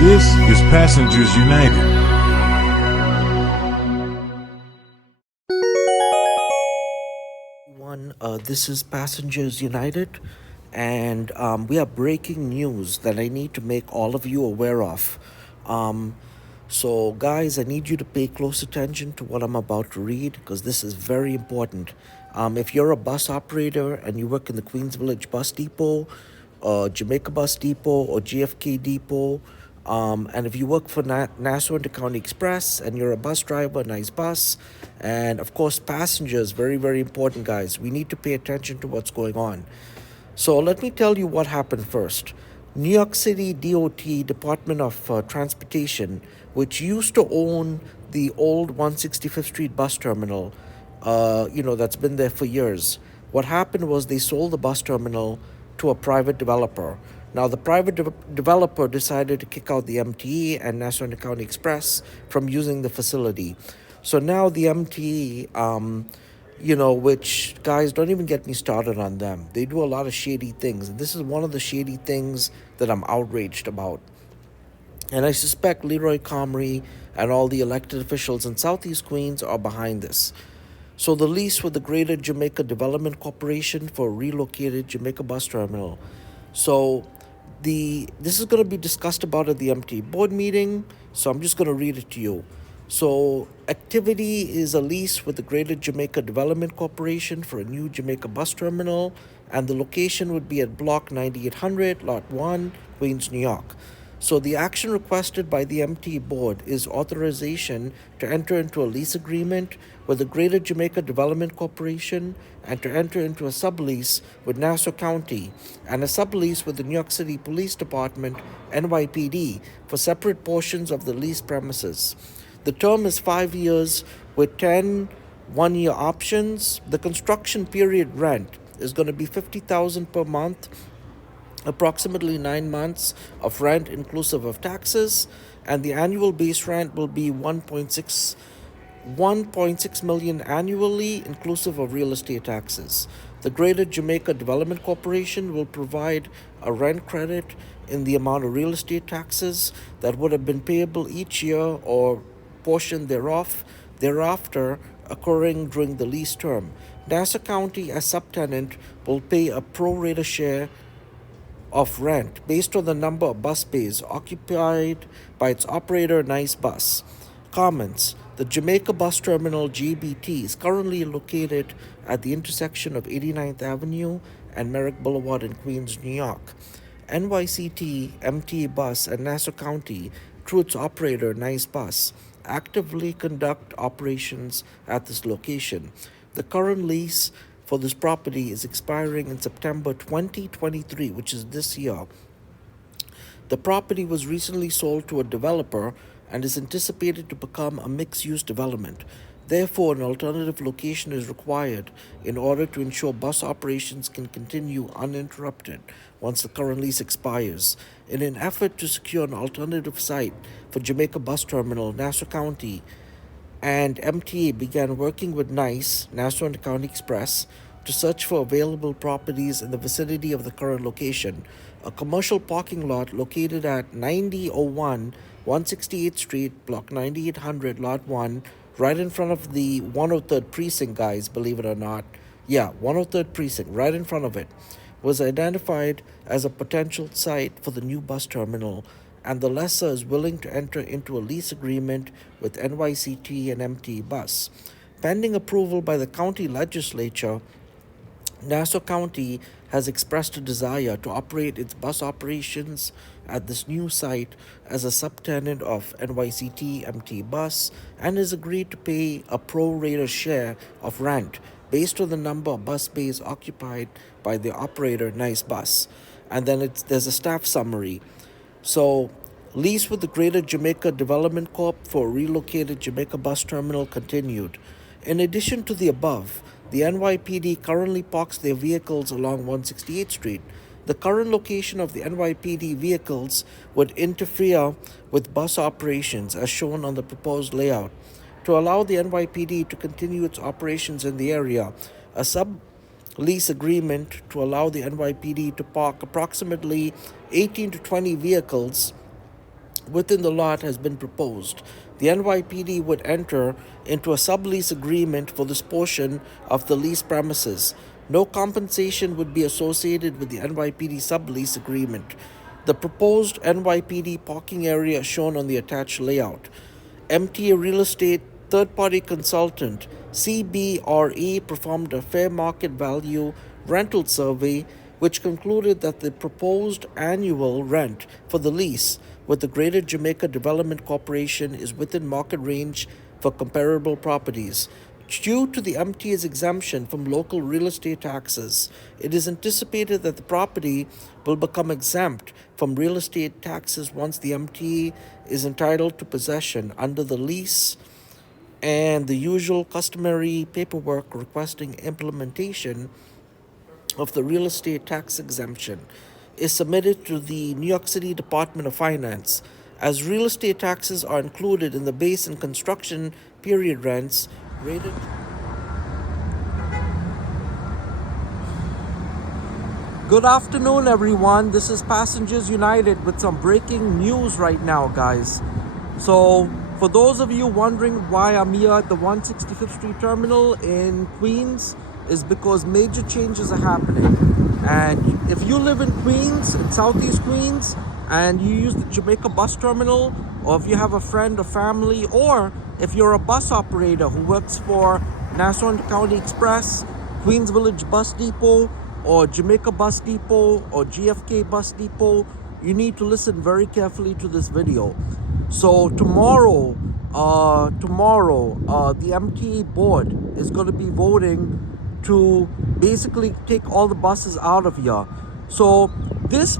This is Passengers United. This is Passengers United, and we have breaking news that I need to make all of you aware of. So, guys, I need you to pay close attention to what I'm about to read because this is very important. If you're a bus operator and you work in the Queens Village Bus Depot, Jamaica Bus Depot, or JFK Depot, and if you work for Nassau Intercounty Express and you're a bus driver, nice bus, and of course, passengers, very, very important, guys. We need to pay attention to what's going on. So let me tell you what happened first. New York City DOT, Department of Transportation, which used to own the old 165th Street bus terminal, that's been there for years. What happened was they sold the bus terminal to a private developer. Now, the private developer decided to kick out the MTA and Nassau County Express from using the facility. So now the MTA, which, guys, don't even get me started on them. They do a lot of shady things. And this is one of the shady things that I'm outraged about. And I suspect Leroy Comrie and all the elected officials in Southeast Queens are behind this. So the lease with the Greater Jamaica Development Corporation for a relocated Jamaica Bus Terminal. So this is going to be discussed about at the MTA Board meeting, so I'm just going to read it to you. So activity is a lease with the Greater Jamaica Development Corporation for a new Jamaica Bus Terminal, and the location would be at Block 9800, Lot 1, Queens, New York. So the action requested by the MTA Board is authorization to enter into a lease agreement with the Greater Jamaica Development Corporation and to enter into a sublease with Nassau County and a sublease with the New York City Police Department, NYPD, for separate portions of the leased premises. The term is 5 years with 10 one-year options. The construction period rent is going to be $50,000 per month, approximately 9 months of rent inclusive of taxes, and the annual base rent will be 1.6 million annually inclusive of real estate taxes. The Greater Jamaica Development Corporation will provide a rent credit in the amount of real estate taxes that would have been payable each year or portion thereafter occurring during the lease term. Nassau County as subtenant will pay a pro rata share of rent based on the number of bus bays occupied by its operator, Nice Bus. Comments. The Jamaica Bus Terminal JBT is currently located at the intersection of 89th Avenue and Merrick Boulevard in Queens, New York. NYCT, MTA Bus, and Nassau County, through its operator, Nice Bus, actively conduct operations at this location. The current lease for this property is expiring in September 2023, which is this year. The property was recently sold to a developer and is anticipated to become a mixed-use development. Therefore, an alternative location is required in order to ensure bus operations can continue uninterrupted once the current lease expires. In an effort to secure an alternative site for Jamaica Bus Terminal, Nassau County and MTA began working with NICE, Nassau Intercounty Express, to search for available properties in the vicinity of the current location. A commercial parking lot located at 9001 168th Street, Block 9800, Lot 1, right in front of the 103rd Precinct, guys, believe it or not. Yeah, 103rd Precinct, right in front of it, was identified as a potential site for the new bus terminal, and the lessor is willing to enter into a lease agreement with NYCT and MTA Bus. Pending approval by the county legislature, Nassau County has expressed a desire to operate its bus operations at this new site as a subtenant of NYCT MTA Bus and has agreed to pay a pro rata share of rent based on the number of bus bays occupied by the operator, Nice Bus. And then there's a staff summary. So, lease with the Greater Jamaica Development Corp for a relocated Jamaica Bus Terminal continued. In addition to the above, the NYPD currently parks their vehicles along 168th Street. The current location of the NYPD vehicles would interfere with bus operations as shown on the proposed layout. To allow the NYPD to continue its operations in the area, a sublease agreement to allow the NYPD to park approximately 18 to 20 vehicles within the lot has been proposed. The NYPD would enter into a sublease agreement for this portion of the lease premises. No compensation would be associated with the NYPD sublease agreement. The proposed NYPD parking area is shown on the attached layout. MTA Real Estate third-party consultant CBRE performed a fair market value rental survey which concluded that the proposed annual rent for the lease with the Greater Jamaica Development Corporation is within market range for comparable properties. Due to the MTA's exemption from local real estate taxes, it is anticipated that the property will become exempt from real estate taxes once the MTA is entitled to possession under the lease, and the usual customary paperwork requesting implementation of the real estate tax exemption is submitted to the New York City Department of Finance. As real estate taxes are included in the base and construction period rents rated. Good afternoon, everyone. This is Passengers United with some breaking news right now, guys. So, for those of you wondering why I'm here at the 165th Street Terminal in Queens, is because major changes are happening. And if you live in Queens, in Southeast Queens, and you use the Jamaica Bus Terminal, or if you have a friend or family, or if you're a bus operator who works for Nassau County Express, Queens Village Bus Depot, or Jamaica Bus Depot, or GFK Bus Depot, you need to listen very carefully to this video. So tomorrow, the MTA Board is going to be voting to basically take all the buses out of here. So this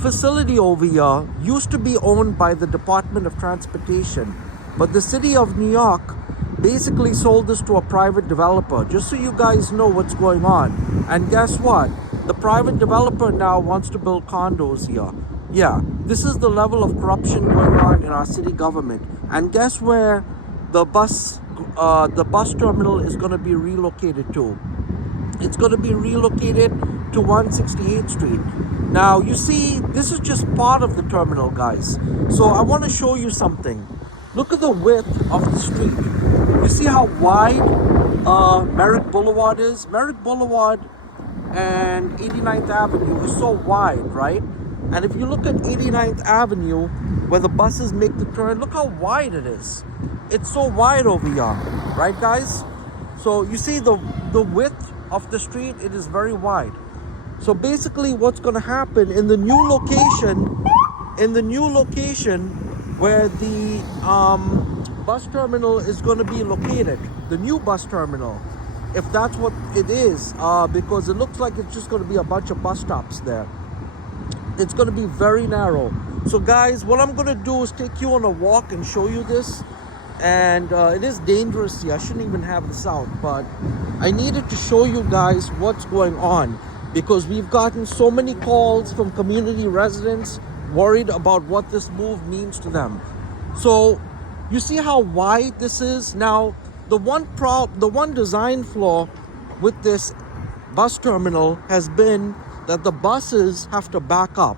facility over here used to be owned by the Department of Transportation, but the city of New York basically sold this to a private developer, just so you guys know what's going on. And guess what? The private developer now wants to build condos here. Yeah, this is the level of corruption going on in our city government. And guess where the bus terminal is going to be relocated to? It's going to be relocated to 168th Street. Now, you see, this is just part of the terminal, guys. So I want to show you something. Look at the width of the street. You see how wide Merrick Boulevard is? Merrick Boulevard and 89th Avenue is so wide, right? And if you look at 89th Avenue, where the buses make the turn, look how wide it is. It's so wide over here, right, guys? So you see the width of the street, it is very wide. So basically what's going to happen in the new location, where the bus terminal is going to be located, the new bus terminal, if that's what it is, because it looks like it's just going to be a bunch of bus stops there. It's going to be very narrow. So guys, what I'm going to do is take you on a walk and show you this. And it is dangerous here. I shouldn't even have this out, but I needed to show you guys what's going on, because we've gotten so many calls from community residents worried about what this move means to them. So you see how wide this is. Now, the one design flaw with this bus terminal has been that the buses have to back up.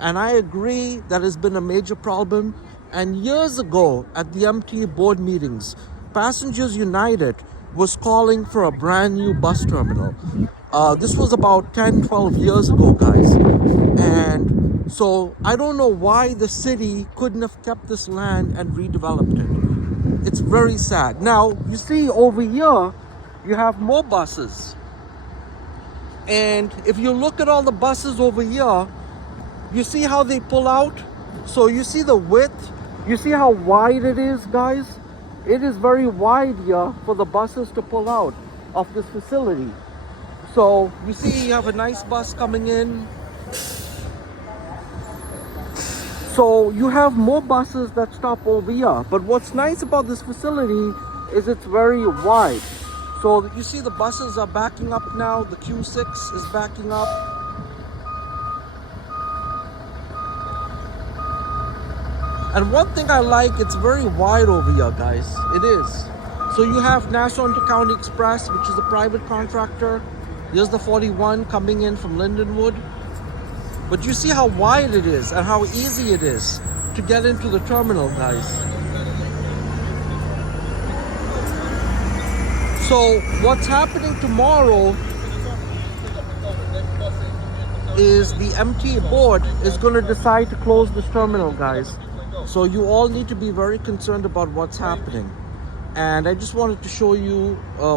And I agree that has been a major problem. And years ago at the MTA Board meetings, Passengers United was calling for a brand new bus terminal. This was about 10-12 years ago, guys. And so I don't know why the city couldn't have kept this land and redeveloped it. It's very sad. Now, you see over here, you have more buses. And if you look at all the buses over here, you see how they pull out? So you see the width? You see how wide it is, guys? It is very wide here for the buses to pull out of this facility. So you see you have a nice bus coming in. So you have more buses that stop over here. But what's nice about this facility is it's very wide. So you see the buses are backing up now. The Q6 is backing up. And one thing I like, it's very wide over here, guys. It is. So you have Nassau County Express, which is a private contractor. Here's the 41 coming in from Lindenwood. But you see how wide it is and how easy it is to get into the terminal, guys. So what's happening tomorrow is the MTA Board is going to decide to close this terminal, guys. So you all need to be very concerned about what's happening. And I just wanted to show you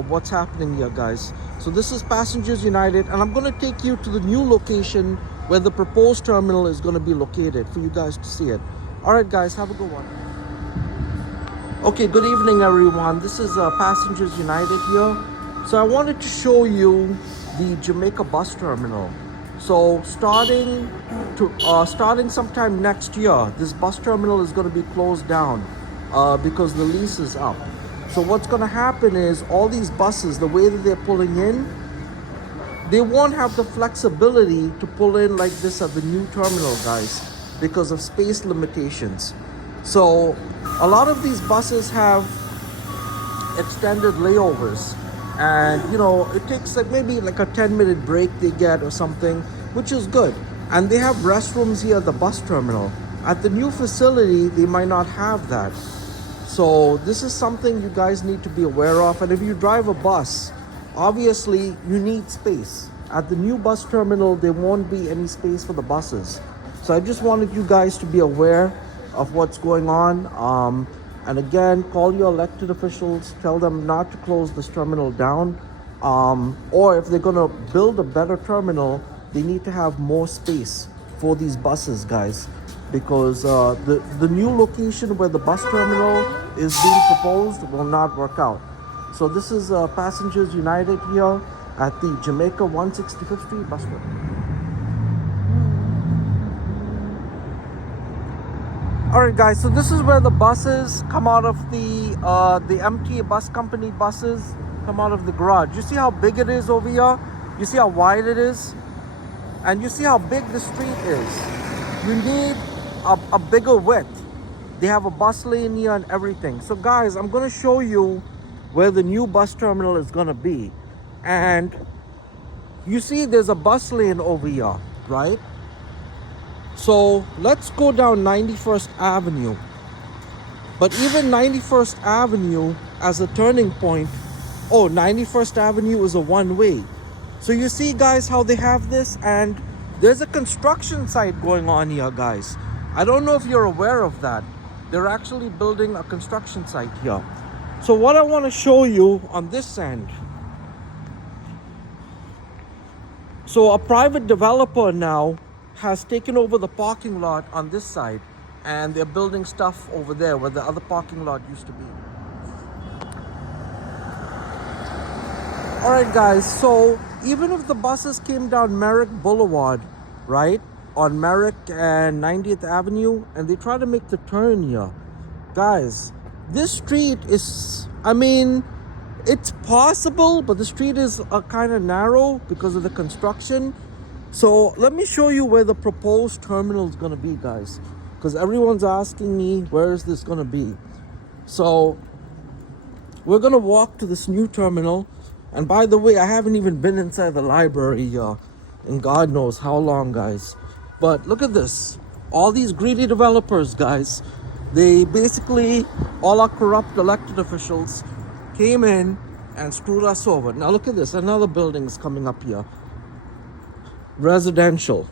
what's happening here, guys. So this is Passengers United, and I'm going to take you to the new location where the proposed terminal is going to be located for you guys to see it. All right, guys, have a good one. Okay, good evening, everyone. This is Passengers United here. So I wanted to show you the Jamaica Bus Terminal. So starting sometime next year, this bus terminal is going to be closed down because the lease is up. So what's going to happen is all these buses, the way that they're pulling in, they won't have the flexibility to pull in like this at the new terminal, guys, because of space limitations. So a lot of these buses have extended layovers, and you know, it takes like maybe like a 10-minute break they get or something, which is good. And they have restrooms here at the bus terminal. At the new facility, they might not have that. So this is something you guys need to be aware of. And if you drive a bus, obviously you need space. At the new bus terminal, there won't be any space for the buses. So I just wanted you guys to be aware of what's going on. And again, call your elected officials, tell them not to close this terminal down. Or if they're gonna build a better terminal, they need to have more space for these buses, guys. Because the new location where the bus terminal is being proposed will not work out. So this is Passengers United here at the Jamaica 165th Street bus terminal. All right, guys, so this is where the buses come out of the MTA Bus Company buses come out of the garage. You see how big it is over here? You see how wide it is? And you see how big the street is? You need a bigger width. They have a bus lane here and everything. So guys, I'm going to show you where the new bus terminal is going to be. And you see there's a bus lane over here, right? So let's go down 91st Avenue. But even 91st Avenue as a turning point, 91st Avenue is a one-way. So you see, guys, how they have this, and there's a construction site going on here, guys. I don't know if you're aware of that. They're actually building a construction site here. So what I want to show you on this end. So a private developer now has taken over the parking lot on this side, and they're building stuff over there where the other parking lot used to be. All right, guys, so even if the buses came down Merrick Boulevard, right, on Merrick and 90th Avenue, and they try to make the turn here, guys, this street is, I mean, it's possible, but the street is kind of narrow because of the construction. So let me show you where the proposed terminal is going to be, guys, because everyone's asking me, where is this going to be? So we're going to walk to this new terminal. And by the way, I haven't even been inside the library in God knows how long, guys. But look at this. All these greedy developers, guys, they basically, all our corrupt elected officials came in and screwed us over. Now look at this. Another building is coming up here. Residential.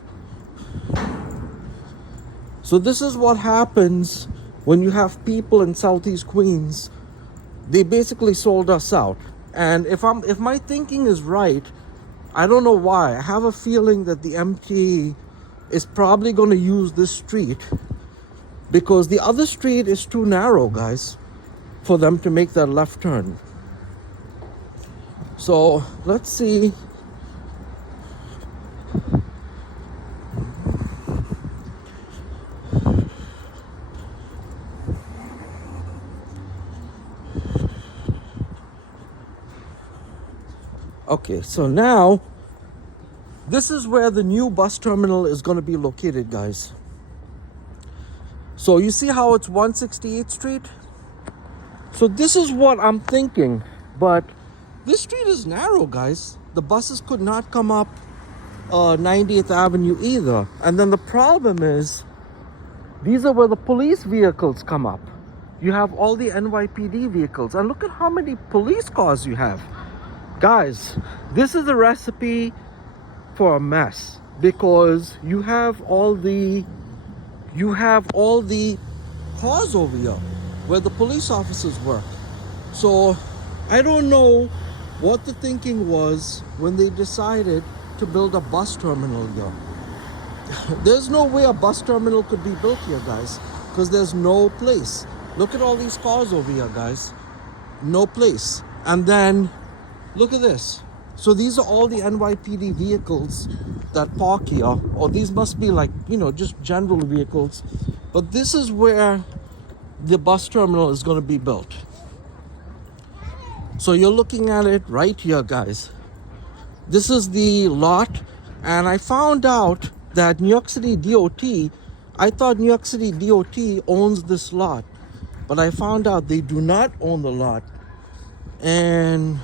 So this is what happens when you have people in Southeast Queens. They basically sold us out. And if my thinking is right, I don't know why, I have a feeling that the MTA is probably going to use this street because the other street is too narrow, guys, for them to make that left turn. So let's see. Okay, so now this is where the new bus terminal is going to be located, guys. So you see how it's 168th Street? So this is what I'm thinking, but this street is narrow, guys. The buses could not come up 90th Avenue either. And then the problem is These are where the police vehicles come up. You have all the NYPD vehicles, and look at how many police cars you have. Guys, this is a recipe for a mess, because you have all the cars over here where the police officers work. So I don't know what the thinking was when they decided to build a bus terminal here. There's no way a bus terminal could be built here, guys, because there's no place. Look at all these cars over here, guys. No place. And then look at this. So these are all the NYPD vehicles that park here. Or these must be like, just general vehicles. But this is where the bus terminal is going to be built. So you're looking at it right here, guys. This is the lot. And I found out that New York City DOT, I thought New York City DOT owns this lot. But I found out they do not own the lot. And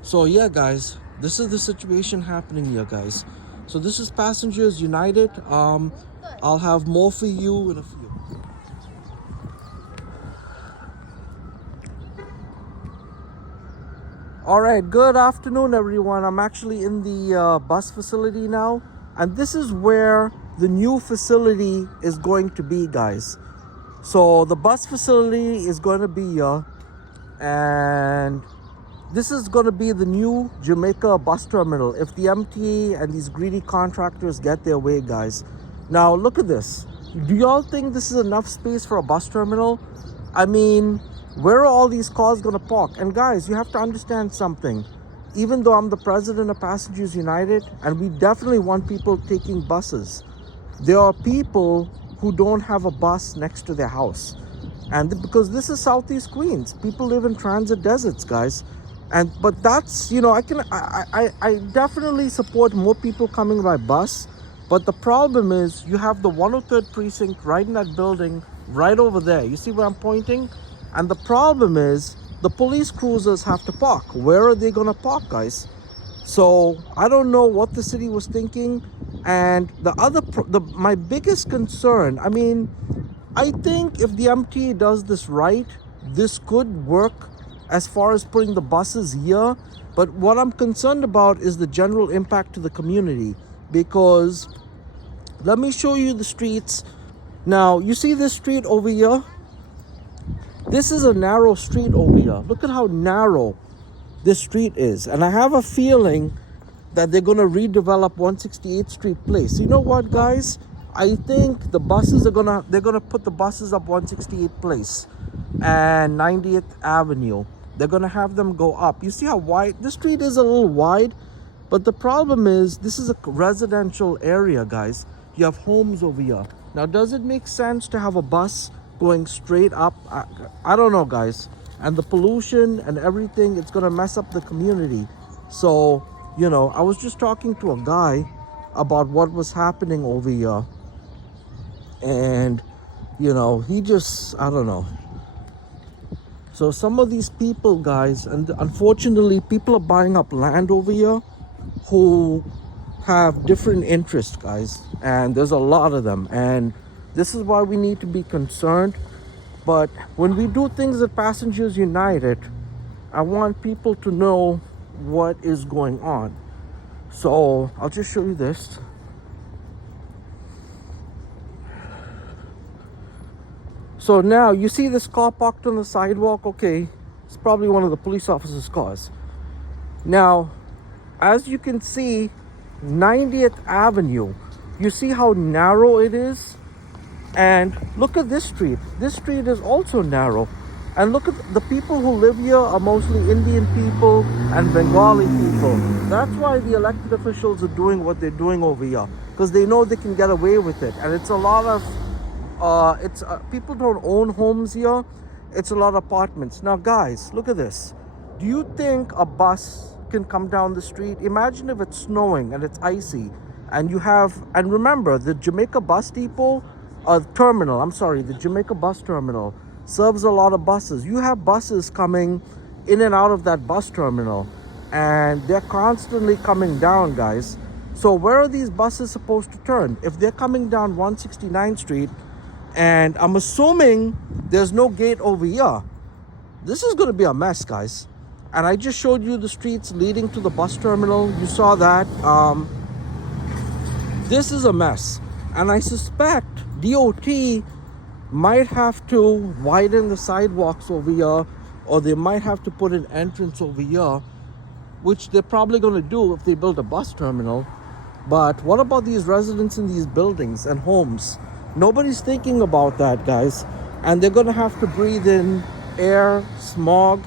so yeah, guys, this is the situation happening here, guys. So this is Passengers United. I'll have more for you in a few. All right, good afternoon, everyone. I'm actually in the bus facility now, and this is where the new facility is going to be, guys. So the bus facility is going to be here, and this is going to be the new Jamaica Bus Terminal if the MTA and these greedy contractors get their way, guys. Now, look at this. Do y'all think this is enough space for a bus terminal? I mean, where are all these cars going to park? And guys, you have to understand something. Even though I'm the president of Passengers United, and we definitely want people taking buses, there are people who don't have a bus next to their house. And because this is Southeast Queens, people live in transit deserts, guys. But that's, I definitely support more people coming by bus. But the problem is you have the 103rd precinct right in that building right over there. You see where I'm pointing? And the problem is the police cruisers have to park. Where are they going to park, guys? So I don't know what the city was thinking. And my biggest concern, I think if the MTA does this right, this could work as far as putting the buses here. But what I'm concerned about is the general impact to the community, because let me show you the streets. Now, you see this street over here? This is a narrow street over here. Look at how narrow this street is. And I have a feeling that they're going to redevelop 168th Street Place. You know what, guys? I think the buses they're gonna put the buses up 168th Place and 90th Avenue. They're gonna have them go up. You see how wide this street is? A little wide, but the problem is this is a residential area, guys. You have homes over here. Now, does it make sense to have a bus going straight up? I don't know, guys. And the pollution and everything, it's gonna mess up the community. So, I was just talking to a guy about what was happening over here. And, he just, I don't know. So some of these people, guys, and unfortunately, people are buying up land over here who have different interests, guys. And there's a lot of them. And this is why we need to be concerned. But when we do things at Passengers United, I want people to know what is going on. So I'll just show you this. So now you see this car parked on the sidewalk. Okay, it's probably one of the police officers' cars. Now, as you can see, 90th Avenue, you see how narrow it is? And look at this street. This street is also narrow. And look at the people who live here are mostly Indian people and Bengali people. That's why the elected officials are doing what they're doing over here, because they know they can get away with it. And it's a lot of people don't own homes here. It's a lot of apartments. Now, guys, look at this. Do you think a bus can come down the street? Imagine if it's snowing and it's icy, and remember, the Jamaica Bus Depot, the Jamaica Bus Terminal serves a lot of buses. You have buses coming in and out of that bus terminal, and they're constantly coming down, guys. So where are these buses supposed to turn? If they're coming down 169th Street, And I'm assuming there's no gate over here. This is going to be a mess, guys. And I just showed you the streets leading to the bus terminal. You saw that. This is a mess. And I suspect DOT might have to widen the sidewalks over here, or they might have to put an entrance over here, which they're probably going to do if they build a bus terminal. But what about these residents in these buildings and homes? Nobody's thinking about that, guys. And they're going to have to breathe in air, smog.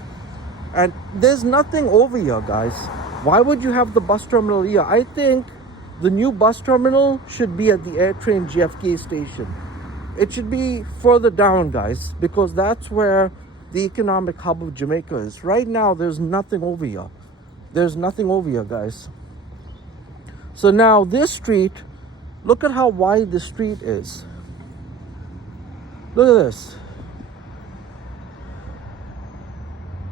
And there's nothing over here, guys. Why would you have the bus terminal here? I think the new bus terminal should be at the AirTrain JFK station. It should be further down, guys, because that's where the economic hub of Jamaica is. Right now, there's nothing over here. There's nothing over here, guys. So now this street, look at how wide the street is. Look at this.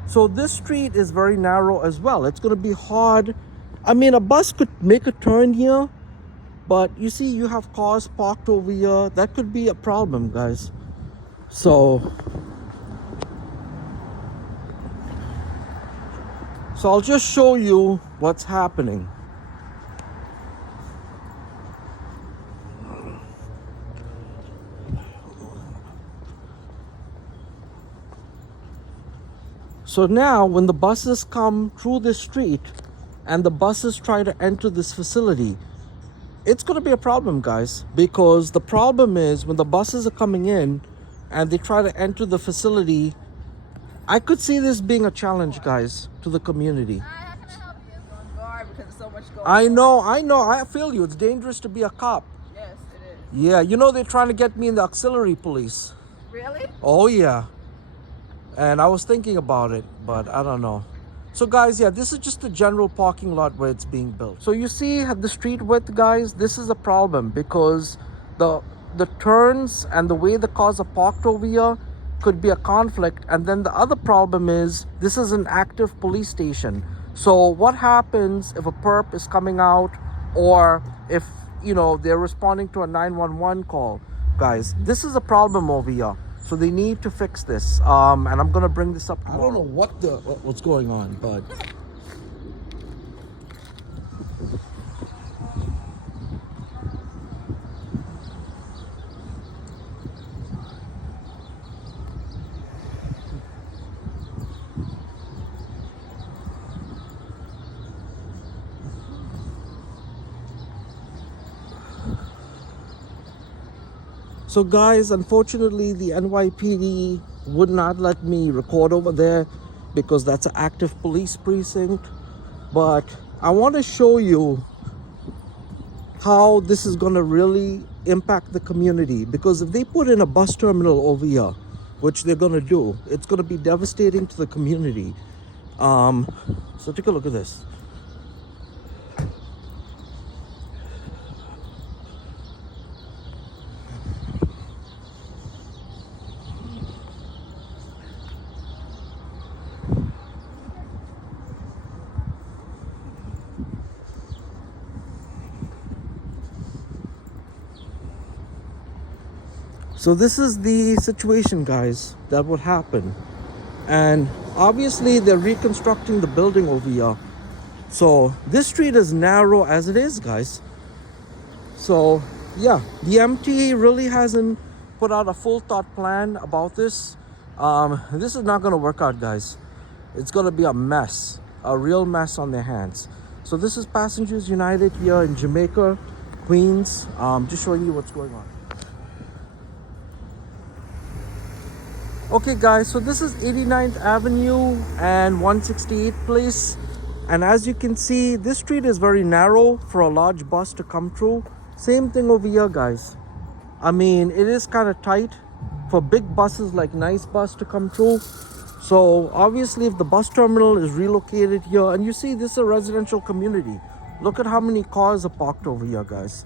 So this street is very narrow as well. It's going to be hard. I mean, a bus could make a turn here, but you see, you have cars parked over here. That could be a problem, guys. So I'll just show you what's happening. So now when the buses come through this street and the buses try to enter this facility, it's going to be a problem, guys, because the problem is when the buses are coming in and they try to enter the facility, I could see this being a challenge, guys, to the community. How can I help you? On guard because there's so much going I know. I feel you. It's dangerous to be a cop. Yes, it is. Yeah, you know, they're trying to get me in the auxiliary police. Really? Oh, yeah. And I was thinking about it, but I don't know. So guys, yeah, this is just the general parking lot where it's being built. So you see the street width, guys, this is a problem because the turns and the way the cars are parked over here could be a conflict. And then the other problem is this is an active police station. So what happens if a perp is coming out, or if, you know, they're responding to a 911 call? Guys, this is a problem over here. So they need to fix this, and I'm gonna bring this up tomorrow. I don't know what's going on, but so guys, unfortunately, the NYPD would not let me record over there because that's an active police precinct. But I want to show you how this is going to really impact the community, because if they put in a bus terminal over here, which they're going to do, it's going to be devastating to the community. So take a look at this. So this is the situation, guys, that would happen. And obviously they're reconstructing the building over here. So this street is narrow as it is, guys. So yeah, the MTA really hasn't put out a full thought plan about this. This is not going to work out, guys. It's going to be a mess, a real mess on their hands. So this is Passengers United here in Jamaica, Queens. Just showing you what's going on. Okay guys, so this is 89th Avenue and 168th Place, and as you can see, this street is very narrow for a large bus to come through. Same thing over here, guys. I mean, it is kind of tight for big buses like Nice Bus to come through. So obviously if the bus terminal is relocated here, and you see this is a residential community, look at how many cars are parked over here, guys.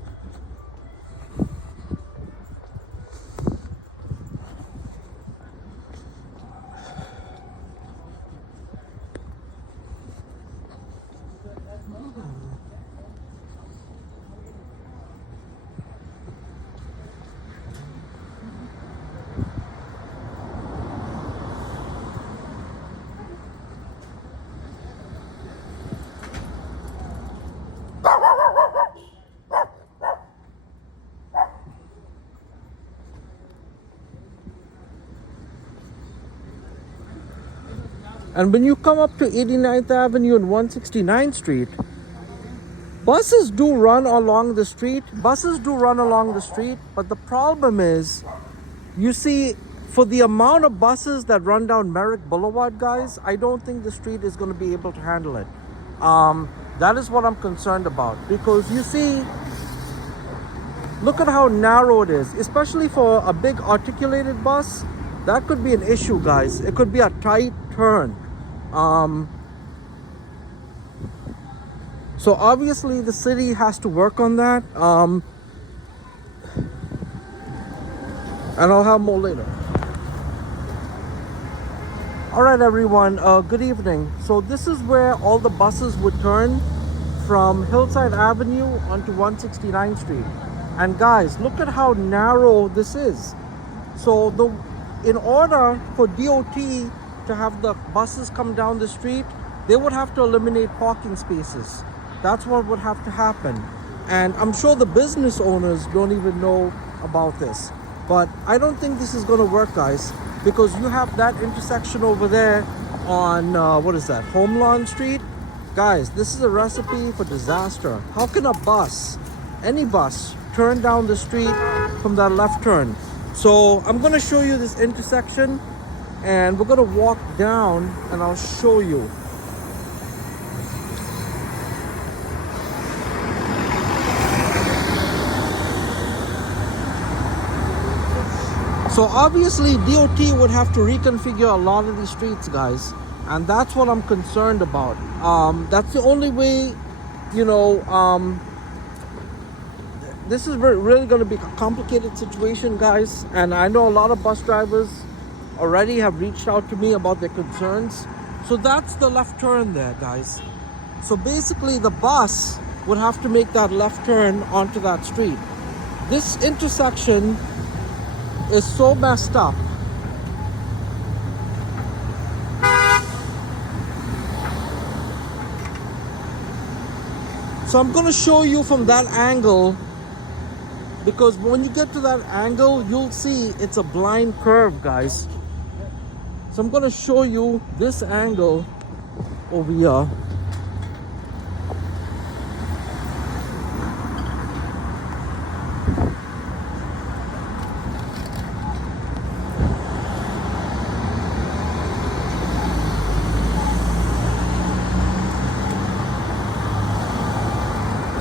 And when you come up to 89th Avenue and 169th Street, buses do run along the street. But the problem is, you see, for the amount of buses that run down Merrick Boulevard, guys, I don't think the street is going to be able to handle it. That is what I'm concerned about. Because you see, look at how narrow it is. Especially for a big articulated bus, that could be an issue, guys. It could be a tight turn. So obviously the city has to work on that. And I'll have more later. All right, everyone, good evening. So this is where all the buses would turn from Hillside Avenue onto 169th Street. And guys, look at how narrow this is. So in order for DOT to have the buses come down the street, they would have to eliminate parking spaces. That's what would have to happen. And I'm sure the business owners don't even know about this. But I don't think this is going to work, guys, because you have that intersection over there on, what is that, Homeland Street? Guys, this is a recipe for disaster. How can a bus, any bus, turn down the street from that left turn? So I'm going to show you this intersection, and we're going to walk down and I'll show you. So obviously DOT would have to reconfigure a lot of these streets, guys, and that's what I'm concerned about. That's the only way, you know, this is really going to be a complicated situation, guys, and I know a lot of bus drivers already have reached out to me about their concerns. So that's the left turn there, guys. So basically the bus would have to make that left turn onto that street. This intersection is so messed up. So I'm going to show you from that angle, because when you get to that angle, you'll see it's a blind curve, guys. So I'm going to show you this angle over here.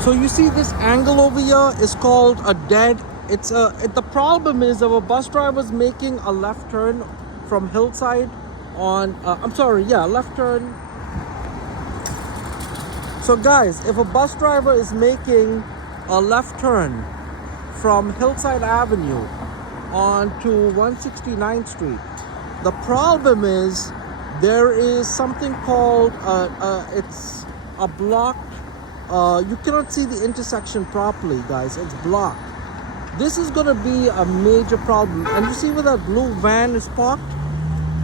So you see this angle over here is called a dead. The problem is if a bus driver is making a left turn from Hillside on, left turn. So guys, if a bus driver is making a left turn from Hillside Avenue onto 169th Street, the problem is there is something called, it's a blocked, you cannot see the intersection properly, guys. It's blocked. This is going to be a major problem. And you see where that blue van is parked?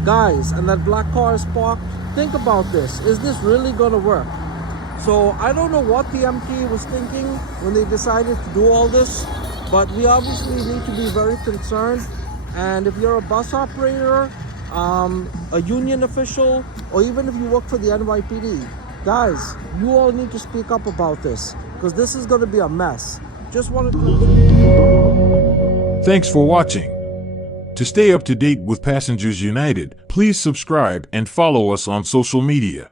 Guys, and that black car is parked? Think about this. Is this really going to work? So I don't know what the MTA was thinking when they decided to do all this, but we obviously need to be very concerned. And if you're a bus operator, a union official, or even if you work for the NYPD, guys, you all need to speak up about this, because this is going to be a mess. Just wanted to... Thanks for watching. To stay up to date with Passengers United, please subscribe and follow us on social media.